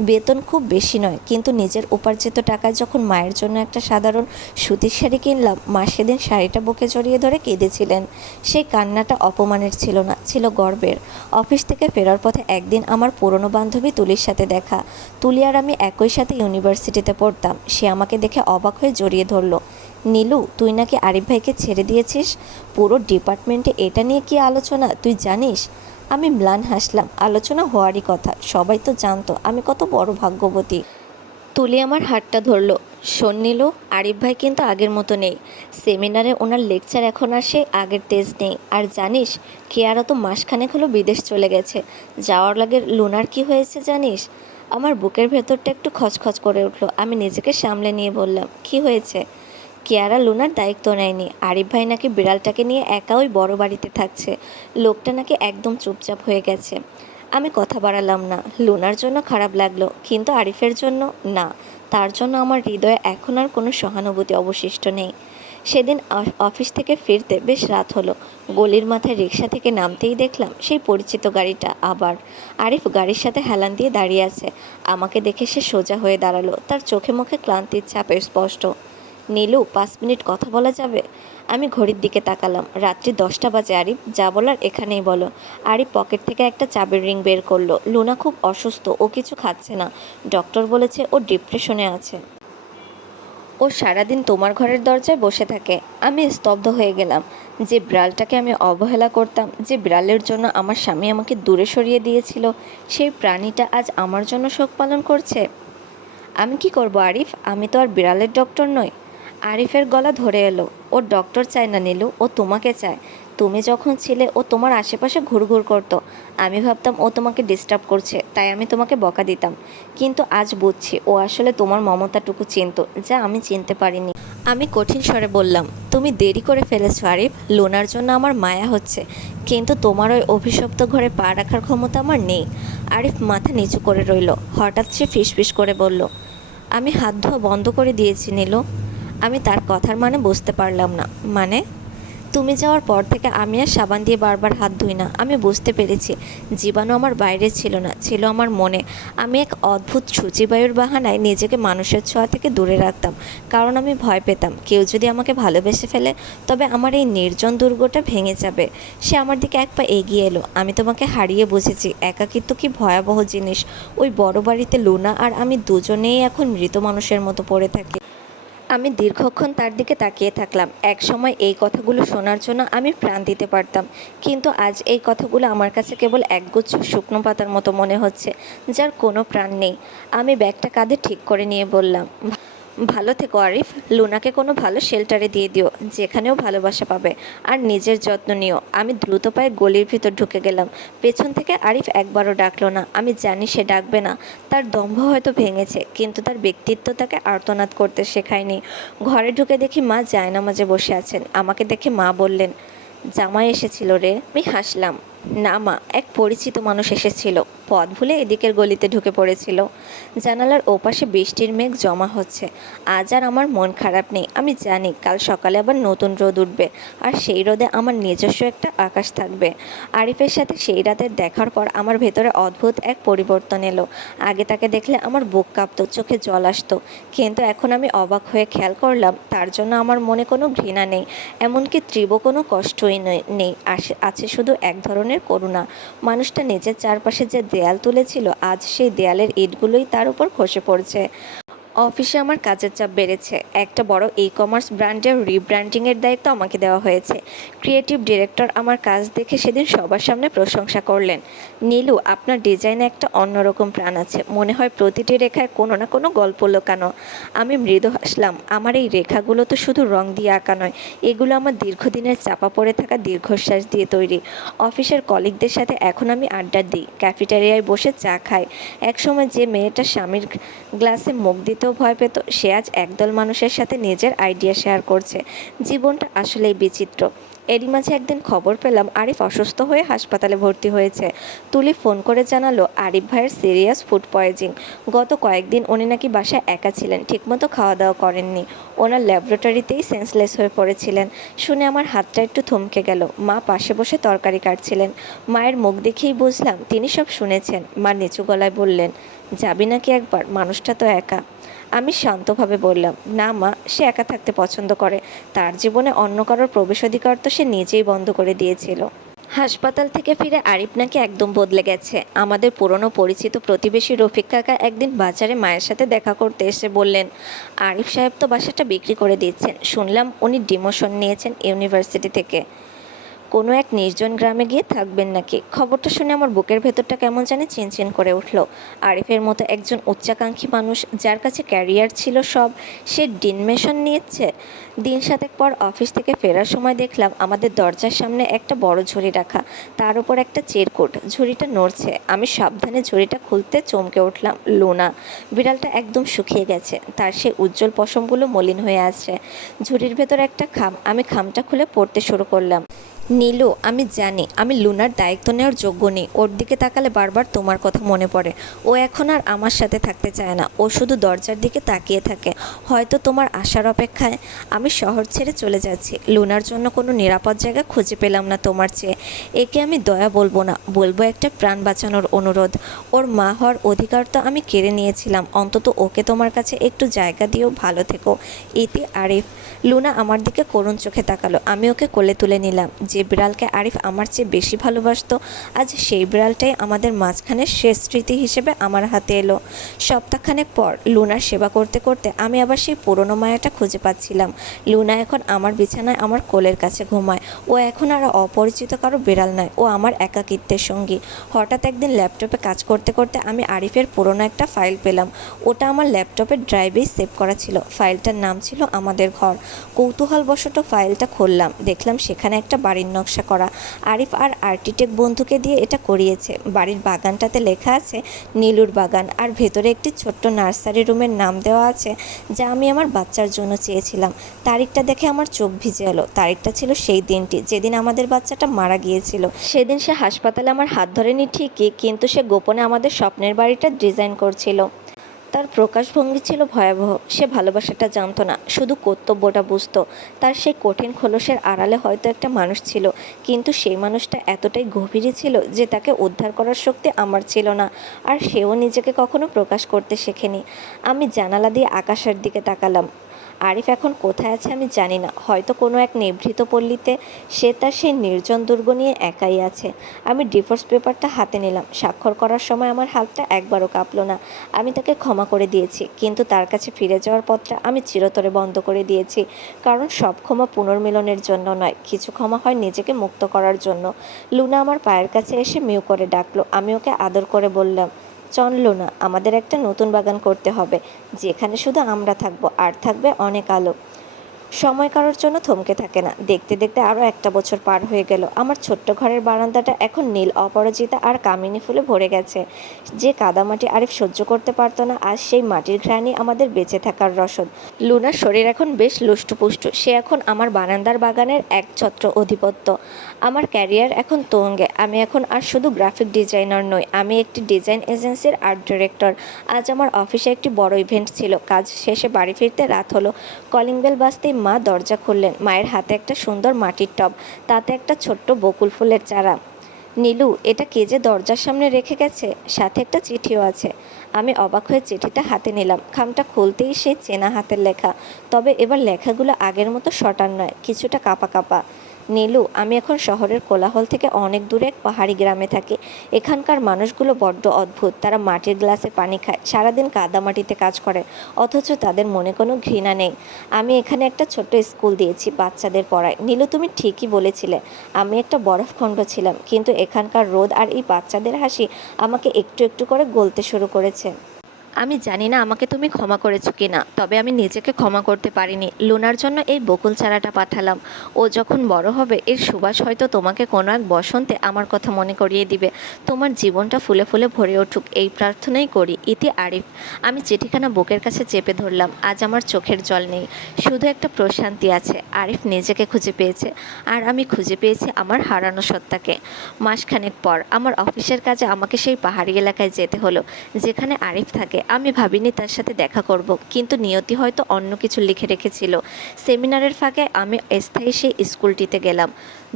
বেতন খুব বেশি নয়, কিন্তু নিজের উপার্জিত টাকায় যখন মায়ের জন্য একটা সাধারণ সুতির শাড়ি কিনলাম, মা সেদিন শাড়িটা বুকে জড়িয়ে ধরে কেঁদেছিলেন। সেই কান্নাটা অপমানের ছিল না, ছিল গর্বের। অফিস থেকে ফেরার পথে একদিন আমার পুরনো বান্ধবী তুলির সাথে দেখা। তুলি আর আমি একই সাথে ইউনিভার্সিটিতে পড়তাম। সে আমাকে দেখে অবাক হয়ে জড়িয়ে ধরল। নীলু, তুই নাকি আরিফ ভাইকে ছেড়ে দিয়েছিস? পুরো ডিপার্টমেন্টে এটা নিয়ে কি আলোচনা তুই জানিস? আমি ম্লান হাসলাম। আলোচনা হওয়ারই কথা, সবাই তো জানতো আমি কত বড় ভাগ্যবতী। তুলি আমার হাতটা ধরল। শোন নীলু, আরিফ ভাই কিন্তু আগের মতো নেই। সেমিনারে ওনার লেকচার এখন আর সেই আগের তেজ নেই। আর জানিস, কেয়ারা তো মাসখানেক হলো বিদেশ চলে গেছে। যাওয়ার আগে লুনার কি হয়েছে জানিস? আমার বুকের ভেতরটা একটু খচখচ করে উঠল। আমি নিজেকে সামলে নিয়ে বললাম, কি হয়েছে? কেয়ারা লুনার দায়িত্ব নেয়নি। আরিফ ভাই নাকি বিড়ালটাকে নিয়ে একা ওই বড় বাড়িতে থাকছে। লোকটা নাকি একদম চুপচাপ হয়ে গেছে। আমি কথা বাড়ালাম না। লুনার জন্য খারাপ লাগলো, কিন্তু আরিফের জন্য না। তার জন্য আমার হৃদয়ে এখন আর কোনো সহানুভূতি অবশিষ্ট নেই। সেদিন অফিস থেকে ফিরতে বেশ রাত হলো। গলির মাথায় রিক্সা থেকে নামতেই দেখলাম সেই পরিচিত গাড়িটা আবার। আরিফ গাড়ির সাথে হেলান দিয়ে দাঁড়িয়ে আছে। আমাকে দেখে সে সোজা হয়ে দাঁড়ালো। তার চোখে মুখে ক্লান্তির ছাপ স্পষ্ট। নীলু, 5 মিনিট কথা বলা যাবে? আমি ঘড়ির দিকে তাকালাম। রাত্রি 10টা বাজে। আরিফ, যা বলার এখানেই বলো। আরিফ পকেট থেকে একটা চাবির রিং বের করলো। লুনা খুব অসুস্থ, ও কিছু খাচ্ছে না। ডক্টর বলেছে ও ডিপ্রেশনে আছে। ও সারাদিন তোমার ঘরের দরজায় বসে থাকে। আমি স্তব্ধ হয়ে গেলাম। যে বিড়ালটাকে আমি অবহেলা করতাম, যে বিড়ালের জন্য আমার স্বামী আমাকে দূরে সরিয়ে দিয়েছিল, সেই প্রাণীটা আজ আমার জন্য শোক পালন করছে। আমি কি করব আরিফ? আমি তো আর বিড়ালের ডক্টর নই। আরিফের গলা ধরে এলো। ও ডক্টর চায় না নীলু, ও তোমাকে চায়। তুমি যখন ছিলে ও তোমার আশেপাশে ঘুরঘুর করতো। আমি ভাবতাম ও তোমাকে ডিস্টার্ব করছে, তাই আমি তোমাকে বকা দিতাম। কিন্তু আজ বুঝছি ও আসলে তোমার মমতাটুকু চিনত, যা আমি চিনতে পারিনি। আমি কঠিন স্বরে বললাম, তুমি দেরি করে ফেলেছো আরিফ। লোনার জন্য আমার মায়া হচ্ছে, কিন্তু তোমার ওই অভিশপ্ত ঘরে পা রাখার ক্ষমতা আমার নেই। আরিফ মাথা নিচু করে রইল। হঠাৎ সে ফিসফিস করে বলল, আমি হাত ধোয়া বন্ধ করে দিয়েছি নীলু। আমি তার কথার মানে বুঝতে পারলাম না। মানে? তুমি যাওয়ার পর থেকে আমি আর সাবান দিয়ে বারবার হাত ধুই না। আমি বুঝতে পেরেছি জীবাণু আমার বাইরে ছিল না, ছিল আমার মনে। আমি এক অদ্ভুত সূচিবায়ুর বাহানায় নিজেকে মানুষের ছোঁয়া থেকে দূরে রাখতাম, কারণ আমি ভয় পেতাম কেউ যদি আমাকে ভালোবেসে ফেলে তবে আমার এই নির্জন দুর্গটা ভেঙে যাবে। সে আমার দিকে এক পা এগিয়ে এলো। আমি তোমাকে হারিয়ে বুঝেছি একাকিত্ব কি ভয়াবহ জিনিস। ওই বড় বাড়িতে লুনা আর আমি দুজনেই এখন মৃত মানুষের মতো পড়ে থাকি। আমি দীর্ঘক্ষণ তার দিকে তাকিয়ে থাকলাম। একসময় এই কথাগুলো শোনার জন্য আমি প্রাণ দিতে পারতাম, কিন্তু আজ এই কথাগুলো আমার কাছে কেবল একগুচ্ছ শুকনো পাতার মতো মনে হচ্ছে, যার কোনো প্রাণ নেই। আমি ব্যাগটা কাঁধে ঠিক করে নিয়ে বললাম, ভালো থেকো আরিফ। লুনাকে কোনো ভালো শেল্টারে দিয়ে দিও, যেখানেও ভালোবাসা পাবে। আর নিজের যত্ন নিও। আমি দ্রুত পায়ে গলির ভিতর ঢুকে গেলাম। পেছন থেকে আরিফ একবারও ডাকলো না। আমি জানি সে ডাকবে না। তার দম্ভ হয়তো ভেঙেছে, কিন্তু তার ব্যক্তিত্ব তাকে আর্তনাদ করতে শেখায়নি। ঘরে ঢুকে দেখি মা জায়নামাজে বসে আছেন। আমাকে দেখে মা বললেন, জামাই এসেছিল রে। আমি হাসলাম, না মা, এক পরিচিত মানুষ এসেছিল। পথ ভুলে এদিকের গলিতে ঢুকে পড়েছিল। জানালার ওপাশে বৃষ্টির মেঘ জমা হচ্ছে। আজ আর আমার মন খারাপ নেই। আমি জানি কাল সকালে আবার নতুন রোদ উঠবে, আর সেই রোদে আমার নিজস্ব একটা আকাশ থাকবে। আরিফের সাথে সেই রাতের দেখার পর আমার ভেতরে অদ্ভুত এক পরিবর্তন এলো। আগে তাকে দেখলে আমার বুক কাঁপতো, চোখে জল আসতো, কিন্তু এখন আমি অবাক হয়ে খেয়াল করলাম তার জন্য আমার মনে কোনো ঘৃণা নেই, এমনকি তীব্র কোনো কষ্টই নেই। আছে শুধু এক ধরনের করুণা। মানুষটা নিজের চারপাশে যে দেয়াল তুলেছিল, আজ সেই দেয়ালের ইটগুলোই তার উপর খসে পড়ছে। অফিসে আমার কাজের চাপ বেড়েছে। একটা বড় ই-কমার্স ব্র্যান্ডের রিব্র্যান্ডিংয়ের দায়িত্ব আমাকে দেওয়া হয়েছে। ক্রিয়েটিভ ডিরেক্টর আমার কাজ দেখে সেদিন সবার সামনে প্রশংসা করলেন। নীলু, আপনার ডিজাইনে একটা অন্যরকম প্রাণ আছে। মনে হয় প্রতিটি রেখায় কোনো না কোনো গল্প লুকানো। আমি মৃদু হাসলাম। আমার এই রেখাগুলো তো শুধু রং দিয়ে আঁকা নয়, এগুলো আমার দীর্ঘদিনের চাপা পড়ে থাকা দীর্ঘশ্বাস দিয়ে তৈরি। অফিসের কলিগদের সাথে এখন আমি আড্ডা দিই, ক্যাফেটেরিয়ায় বসে চা খাই। একসময় যে মেয়েটা স্বামীর গ্লাসে মুখ দিতেও ভয় পেত, সে আজ একদল মানুষের সাথে নিজের আইডিয়া শেয়ার করছে। জীবনটা আসলেই বিচিত্র। এরই মাঝে একদিন খবর পেলাম আরিফ অসুস্থ হয়ে হাসপাতালে ভর্তি হয়েছে। তুলি ফোন করে জানালো আরিফ ভাইয়ের সিরিয়াস ফুড পয়জিং। গত কয়েকদিন উনি নাকি বাসায় একা ছিলেন, ঠিকমতো খাওয়া দাওয়া করেননি। ওনার ল্যাবরেটরিতেই সেন্সলেস হয়ে পড়েছিলেন। শুনে আমার হাতটা একটু থমকে গেল। মা পাশে বসে তরকারি কাটছিলেন। মায়ের মুখ দেখেই বুঝলাম তিনি সব শুনেছেন। মা নিচু গলায় বললেন, যাবি নাকি একবার, মানুষটা তো একা। আমি শান্তভাবে বললাম, না মা, সে একা থাকতে পছন্দ করে। তার জীবনে অন্য কারোর প্রবেশাধিকার তো সে নিজেই বন্ধ করে দিয়েছিল। হাসপাতাল থেকে ফিরে আরিফ নাকি একদম বদলে গেছে। আমাদের পুরনো পরিচিত প্রতিবেশী রফিক কাকা একদিন বাজারে মায়ের সাথে দেখা করতে এসে বললেন, আরিফ সাহেব তো বাসাটা বিক্রি করে দিচ্ছেন। শুনলাম উনি ডিমোশন নিয়েছেন ইউনিভার্সিটি থেকে। কোনো এক নির্জন গ্রামে গিয়ে থাকবেন নাকি। খবরটা শুনে আমার বুকের ভেতরটা কেমন জানি চিনচিন করে উঠল। আরিফের মতো একজন উচ্চাকাঙ্ক্ষী মানুষ, যার কাছে ক্যারিয়ার ছিল সব, সে ডিমোশন নিয়েছে। দিন সাতেক পর অফিস থেকে ফেরার সময় দেখলাম আমাদের দরজার সামনে একটা বড় ঝুড়ি রাখা, তার উপর একটা চেরকোট। ঝুড়িটা নড়ছে। আমি সাবধানে ঝুড়িটা খুলতে চমকে উঠলাম। লুনা, বিড়ালটা একদম শুকিয়ে গেছে, তার সেই উজ্জ্বল পশমগুলো মলিন হয়ে আছে। ঝুড়ির ভেতর একটা খাম। আমি খামটা খুলে পড়তে শুরু করলাম। নীলু, আমি জানি আমি লুনার দায়িত্ব নেওয়ার যোগ্য নেই। ওর দিকে তাকালে বারবার তোমার কথা মনে পড়ে। ও এখন আর আমার সাথে থাকতে চায় না। ও শুধু দরজার দিকে তাকিয়ে থাকে, হয়তো তোমার আসার অপেক্ষায়। আমি শহর ছেড়ে চলে যাচ্ছি। লুনার জন্য কোনো নিরাপদ জায়গা খুঁজে পেলাম না তোমার চেয়ে। একে আমি দয়া বলবো না, বলবো একটা প্রাণ বাঁচানোর অনুরোধ। ওর মা হওয়ার অধিকার তো আমি কেড়ে নিয়েছিলাম, অন্তত ওকে তোমার কাছে একটু জায়গা দিও। ভালো থেকো, ইতি আরিফ। লুনা আমার দিকে করুণ চোখে তাকালো। আমি ওকে কোলে তুলে নিলাম। যে বিড়ালকে আরিফ আমার চেয়ে বেশি ভালোবাসতো, আজ সেই বিড়ালটাই আমাদের মাঝখানে শেষ স্মৃতি হিসেবে আমার হাতে এলো। সপ্তাহখানেক পর লুনার সেবা করতে করতে আমি আবার সেই পুরনো মায়াটা খুঁজে পাচ্ছিলাম। লুনা এখন আমার বিছানায় আমার কোলের কাছে ঘুমায়। ও এখন আর অপরিচিত কারো বিড়াল নয়, ও আমার একাকিত্বের সঙ্গী। হঠাৎ একদিন ল্যাপটপে কাজ করতে করতে আমি আরিফের পুরনো একটা ফাইল পেলাম। ওটা আমার ল্যাপটপের ড্রাইভেই সেভ করা ছিল। ফাইলটার নাম ছিল আমাদের ঘর। কৌতূহলবশত ফাইলটা খুললাম, দেখলাম সেখানে একটা বাড়ির নকশা করা। আরিফ আর আর্কিটেক্ট বন্ধুকে দিয়ে এটা করিয়েছে। বাড়ির বাগানটাতে লেখা আছে নীলুর বাগান, আর ভেতরে একটি ছোট্ট নার্সারি রুমের নাম দেওয়া আছে, যা আমি আমার বাচ্চার জন্য চেয়েছিলাম। তারিখটা দেখে আমার চোখ ভিজে এলো। তারিখটা ছিল সেই দিনটি যেদিন আমাদের বাচ্চাটা মারা গিয়েছিল। সেদিন সে হাসপাতালে আমার হাত ধরেনি ঠিকই, কিন্তু সে গোপনে আমাদের স্বপ্নের বাড়িটা ডিজাইন করছিল। তার প্রকাশভঙ্গি ছিল ভয়াবহ। সে ভালোবাসাটা জানতো না, শুধু কর্তব্যটা বুঝতো। তার সেই কঠিন খোলসের আড়ালে হয়তো একটা মানুষ ছিল, কিন্তু সেই মানুষটা এতটাই গভীরে ছিল যে তাকে উদ্ধার করার শক্তি আমার ছিল না। আর সেও নিজেকে কখনো প্রকাশ করতে শেখেনি। আমি জানালা দিয়ে আকাশের দিকে তাকালাম। আরিফ এখন কোথায় আছে আমি জানি না, হয়তো কোনো এক নিভৃত পল্লীতে। সে তার সেই নির্জন দুর্গ নিয়ে একাই আছে। আমি ডিভোর্স পেপারটা হাতে নিলাম। স্বাক্ষর করার সময় আমার হাতটা একবারও কাঁপলো না। আমি তাকে ক্ষমা করে দিয়েছি, কিন্তু তার কাছে ফিরে যাওয়ার পথটা আমি চিরতরে বন্ধ করে দিয়েছি। কারণ সব ক্ষমা পুনর্মিলনের জন্য নয়, কিছু ক্ষমা হয় নিজেকে মুক্ত করার জন্য। লুনা আমার পায়ের কাছে এসে মিউ করে ডাকলো। আমি ওকে আদর করে বললাম, চল লুনা, আমাদের একটা নতুন বাগান করতে হবে, যেখানে শুধু আমরা থাকবো আর থাকবে অনেক আলো। সময় কারোর জন্য থমকে থাকে না। দেখতে দেখতে আরও একটা বছর পার হয়ে গেল। আমার ছোট্ট ঘরের বারান্দাটা এখন নীল, অপরাজিতা আর কামিনী ফুলে ভরে গেছে। যে কাদামাটি আরিফ সহ্য করতে পারতো না, আজ সেই মাটির ঘ্রাণই আমাদের বেঁচে থাকার রসদ। লুনার শরীর এখন বেশ লুষ্টপুষ্ট। সে এখন আমার বারান্দার বাগানের একছত্র অধিপত্য। আমার ক্যারিয়ার এখন তুঙ্গে। আমি এখন আর শুধু গ্রাফিক ডিজাইনার নই, আমি একটি ডিজাইন এজেন্সির আর্ট ডিরেক্টর। আজ আমার অফিসে একটি বড় ইভেন্ট ছিল। কাজ শেষে বাড়ি ফিরতে রাত হলো। কলিং বেল বাজতেই মা দরজা খুললেন। মায়ের হাতে একটা সুন্দর মাটির টব, তাতে একটা ছোট্ট বকুল ফুলের চারা। নীলু, এটা কে যে দরজার সামনে রেখে গেছে, সাথে একটা চিঠিও আছে। আমি অবাক হয়ে চিঠিটা হাতে নিলাম। খামটা খুলতেই সেই চেনা হাতের লেখা, তবে এবার লেখাগুলো আগের মতো শটান নয়, কিছুটা কাঁপা কাঁপা। নীলু, আমি এখন শহরের কোলাহল থেকে অনেক দূরে এক পাহাড়ি গ্রামে থাকি। এখানকার মানুষগুলো বড্ড অদ্ভুত। তারা মাটির গ্লাসে পানি খায়, সারাদিন কাদামাটিতে কাজ করে, অথচ তাদের মনে কোনো ঘৃণা নেই। আমি এখানে একটা ছোট্ট স্কুল দিয়েছি, বাচ্চাদের পড়াই। নীলু, তুমি ঠিকই বলেছিলে, আমি একটা বরফখণ্ড ছিলাম, কিন্তু এখানকার রোদ আর এই বাচ্চাদের হাসি আমাকে একটু একটু করে গলতে শুরু করেছে। আমি জানি না আমাকে তুমি ক্ষমা করেছো কি না, তবে আমি নিজেকে ক্ষমা করতে পারিনি। লুনার জন্য এই বকুল চারাটা পাঠালাম। ও যখন বড় হবে, এর সুবাস হয়তো তোমাকে কোনো এক বসন্তে আমার কথা মনে করিয়ে দিবে। তোমার জীবনটা ফুলে ফুলে ভরে উঠুক, এই প্রার্থনাই করি। ইতি আরিফ। আমি চিঠিখানা বুকের কাছে চেপে ধরলাম। আজ আমার চোখের জল নেই, শুধু একটা প্রশান্তি আছে। আরিফ নিজেকে খুঁজে পেয়েছে, আর আমি খুঁজে পেয়েছি আমার হারানো সত্তাকে। মাসখানেক পর আমার অফিসের কাজে আমাকে সেই পাহাড়ি এলাকায় যেতে হলো, যেখানে আরিফ থাকে। আমি ভাবিনি তার সাথে দেখা করব, কিন্তু নিয়তি হয়তো অন্য কিছু লিখে রেখেছিল। সেমিনারের ফাঁকে আমি স্থায়ী সেই স্কুলটিতে গেলাম।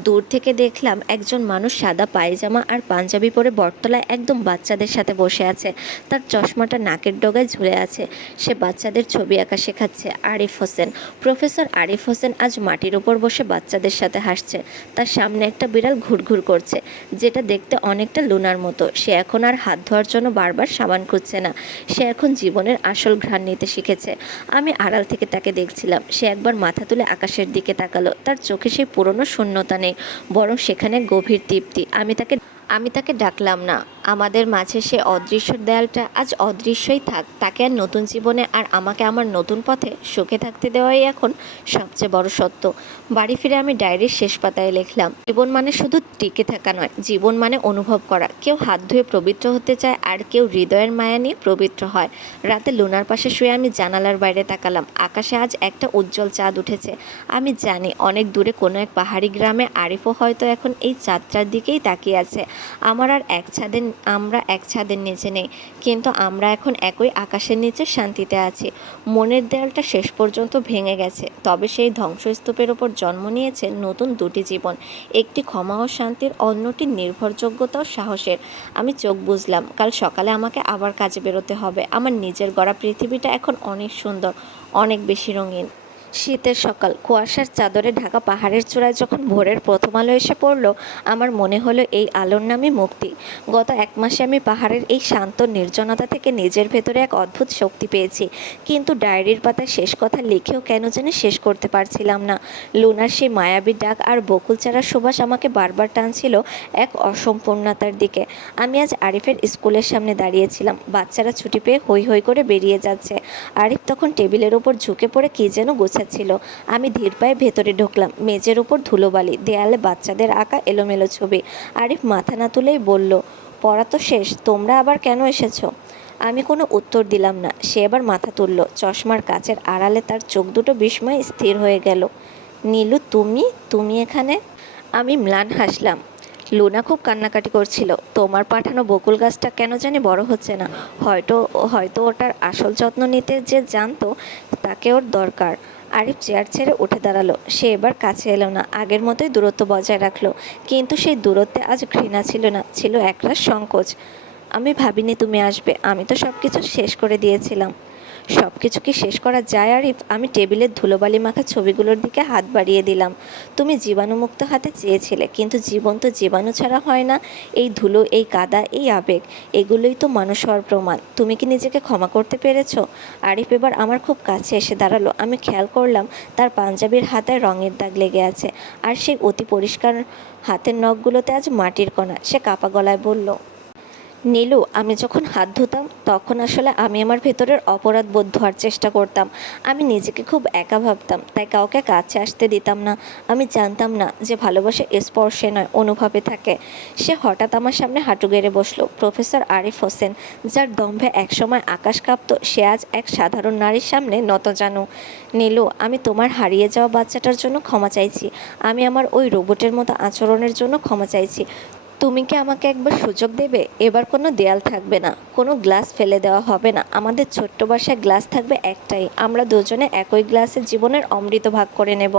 দূর থেকে দেখলাম একজন মানুষ সাদা পায়জামা আর পাঞ্জাবি পরে বটতলায় একদম বাচ্চাদের সাথে বসে আছে। তার চশমাটা নাকের ডগায় ঝুলে আছে। সে বাচ্চাদের ছবি আঁকা শেখাচ্ছে। আরিফ হোসেন, প্রফেসর আরিফ হোসেন আজ মাটির ওপর বসে বাচ্চাদের সাথে হাসছে। তার সামনে একটা বিড়াল ঘুরঘুর করছে, যেটা দেখতে অনেকটা লুনার মতো। সে এখন আর হাত ধোয়ার জন্য বারবার সাবান খুঁজছে না, সে এখন জীবনের আসল ঘ্রাণ নিতে শিখেছে। আমি আড়াল থেকে তাকে দেখছিলাম। সে একবার মাথা তুলে আকাশের দিকে তাকালো। তার চোখে সেই পুরনো শূন্যতা নেই, বরং সেখানে গভীর তৃপ্তি। আমি তাকে ডাকলাম না। আমাদের মাঝে সে অদৃশ্য দেয়ালটা আজ অদৃশ্যই থাক। তাকে আর নতুন জীবনে আর আমাকে আমার নতুন পথে সুখে থাকতে দেওয়াই এখন সবচেয়ে বড় সত্য। বাড়ি ফিরে আমি ডায়েরির শেষ পাতায় লিখলাম, জীবন মানে শুধু টিকে থাকা নয়, জীবন মানে অনুভব করা। কেউ হাত ধুয়ে পবিত্র হতে চায়, আর কেউ হৃদয়ের মায়া নিয়ে পবিত্র হয়। রাতে লুনার পাশে শুয়ে আমি জানালার বাইরে তাকালাম। আকাশে আজ একটা উজ্জ্বল চাঁদ উঠেছে। আমি জানি অনেক দূরে কোনো এক পাহাড়ি গ্রামে আরিফও হয়তো এখন এই চাঁদটার দিকেই তাকিয়ে আছে। আমরা এক ছাদের নিচে নেই, কিন্তু আমরা এখন একই আকাশের নিচে শান্তিতে আছি। মনের দেয়ালটা শেষ পর্যন্ত ভেঙে গেছে, তবে সেই ধ্বংসস্তূপের ওপর জন্ম নিয়েছে নতুন দুটি জীবন, একটি ক্ষমা ও শান্তির, অন্যটি নির্ভরযোগ্যতা ও সাহসের। আমি চোখ বুজলাম, কাল সকালে আমাকে আবার কাজে বেরোতে হবে। আমার নিজের গড়া পৃথিবীটা এখন অনেক সুন্দর, অনেক বেশি রঙিন। শীতের সকাল, কুয়াশার চাদরে ঢাকা পাহাড়ের চূড়ায় যখন ভোরের প্রথম আলো এসে পড়ল, আমার মনে হলো এই আলোর নামই মুক্তি। গত 1 মাসে আমি পাহাড়ের এই শান্ত নির্জনতা থেকে নিজের ভেতরে এক অদ্ভুত শক্তি পেয়েছি, কিন্তু ডায়েরির পাতায় শেষ কথা লিখেও কেন জানি শেষ করতে পারছিলাম না। লুনার সেই মায়াবী ডাক আর বকুল চারার সুবাস আমাকে বারবার টানছিল এক অসম্পূর্ণতার দিকে। আমি আজ আরিফের স্কুলের সামনে দাঁড়িয়েছিলাম। বাচ্চারা ছুটি পেয়ে হৈ হৈ করে বেরিয়ে যাচ্ছে। আরিফ তখন টেবিলের ওপর ঝুঁকে পড়ে কী যেন গোছাচ্ছিল। আমি ধীর পায়ে ভেতরে ঢুকলাম। মেঝের ওপর ধুলোবালি, দেয়ালে বাচ্চাদের আঁকা এলোমেলো ছবি। আরিফ মাথা না তুলেই বলল, পড়া তো শেষ, তোমরা আবার কেন এসেছো? আমি কোনো উত্তর দিলাম না। সে এবার মাথা তুলল। চশমার কাচের আড়ালে তার চোখ দুটো বিস্ময়ে স্থির হয়ে গেল। নীলু, তুমি তুমি এখানে? আমি ম্লান হাসলাম। লুনা খুব কান্নাকাটি করছিল। তোমার পাঠানো বকুল গাছটা কেন জানি বড় হচ্ছে না। হয়তো হয়তো ওটার আসল যত্ন নিতে যে জানতো তাকে ওর দরকার। আরিফ চেয়ার ছেড়ে উঠে দাঁড়ালো। সে এবার কাছে এলো না, আগের মতোই দূরত্ব বজায় রাখলো। কিন্তু সেই দূরত্বে আজ ঘৃণা ছিল না, ছিল একরাশ সংকোচ। আমি ভাবিনি তুমি আসবে, আমি তো সবকিছু শেষ করে দিয়েছিলাম। সবকিছু কি শেষ করা যায় আরিফ? আমি টেবিলের ধুলোবালি মাখা ছবিগুলোর দিকে হাত বাড়িয়ে দিলাম। তুমি জীবাণুমুক্ত হাতে চেয়েছিলে, কিন্তু জীবন তো জীবাণু ছাড়া হয় না। এই ধুলো, এই কাদা, এই আবেগ, এগুলোই তো মানুষ হওয়ার প্রমাণ। তুমি কি নিজেকে ক্ষমা করতে পেরেছো? আরিফ এবার আমার খুব কাছে এসে দাঁড়ালো। আমি খেয়াল করলাম তার পাঞ্জাবির হাতায় রঙের দাগ লেগে আছে, আর সেই অতি পরিষ্কার হাতের নখগুলোতে আজ মাটির কণা। সে কাপা গলায় বলল, নীলু, আমি যখন হাত ধুতাম তখন আসলে আমি আমার ভেতরের অপরাধ বোধ ধোয়ার চেষ্টা করতাম। আমি নিজেকে খুব একা ভাবতাম, তাই কাউকে কাছে আসতে দিতাম না। আমি জানতাম না যে ভালোবাসা স্পর্শে নয়, অনুভবে থাকে। সে হঠাৎ আমার সামনে হাঁটু গেড়ে বসলো। প্রফেসর আরিফ হোসেন, যার দম্ভে একসময় আকাশ কাঁপত, সে আজ এক সাধারণ নারীর সামনে নতজানু। নীলু, আমি তোমার হারিয়ে যাওয়া বাচ্চাটার জন্য ক্ষমা চাইছি। আমি আমার ওই রোবটের মতো আচরণের জন্য ক্ষমা চাইছি। তুমি কি আমাকে একবার সুযোগ দেবে? এবার কোনো দেয়াল থাকবে না, কোনো গ্লাস ফেলে দেওয়া হবে না। আমাদের ছোট্ট বাসায় গ্লাস থাকবে একটাই, আমরা দুজনে একই গ্লাসে জীবনের অমৃত ভাগ করে নেব।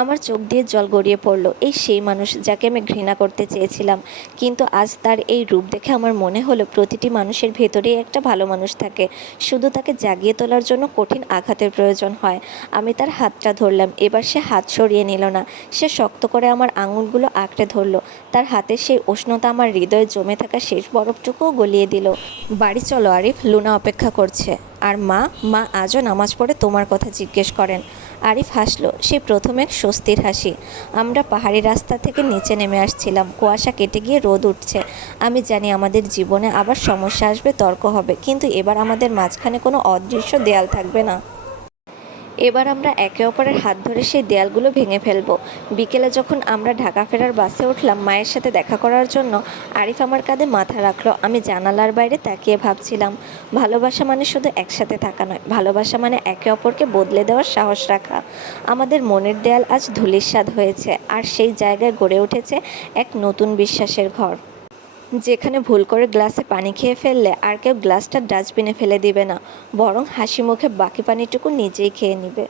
আমার চোখ দিয়ে জল গড়িয়ে পড়ল। এই সেই মানুষ যাকে আমি ঘৃণা করতে চেয়েছিলাম, কিন্তু আজ তার এই রূপ দেখে আমার মনে হলো প্রতিটি মানুষের ভেতরেই একটা ভালো মানুষ থাকে, শুধু তাকে জাগিয়ে তোলার জন্য কঠিন আঘাতের প্রয়োজন হয়। আমি তার হাতটা ধরলাম। এবার সে হাত সরিয়ে নিল না, সে শক্ত করে আমার আঙুলগুলো আঁকড়ে ধরল। তার হাতের সেই উষ্ণতা আমার হৃদয়ে জমে থাকা শেষ বরফটুকুও গলিয়ে দিল। বাড়ি চলো আরিফ, লুনা অপেক্ষা করছে। আর মা, মা আজও নামাজ পড়ে তোমার কথা জিজ্ঞেস করেন। আরিফ হাসলো, সে প্রথম এক স্বস্তির হাসি। আমরা পাহাড়ি রাস্তা থেকে নিচে নেমে আসছিলাম। কুয়াশা কেটে গিয়ে রোদ উঠছে। আমি জানি আমাদের জীবনে আবার সমস্যা আসবে, তর্ক হবে, কিন্তু এবার আমাদের মাঝখানে কোনো অদৃশ্য দেয়াল থাকবে না। এবার আমরা একে অপরের হাত ধরে সেই দেয়ালগুলো ভেঙে ফেলব। বিকেলে যখন আমরা ঢাকা ফেরার বাসে উঠলাম মায়ের সাথে দেখা করার জন্য, আরিফ আমার কাঁধে মাথা রাখলো। আমি জানালার বাইরে তাকিয়ে ভাবছিলাম, ভালোবাসা মানে শুধু একসাথে থাকা নয়, ভালোবাসা মানে একে অপরকে বদলে দেওয়ার সাহস রাখা। আমাদের মনের দেয়াল আজ ধূলিসাৎ হয়েছে, আর সেই জায়গায় গড়ে উঠেছে এক নতুন বিশ্বাসের ঘর, যেখানে ভুল করে গ্লাসে পানি খেয়ে ফেললে আর কেউ গ্লাসটা ডাস্টবিনে ফেলে দিবে না, বরং হাসি মুখে বাকি পানিটুকু নিজেই খেয়ে নিবে।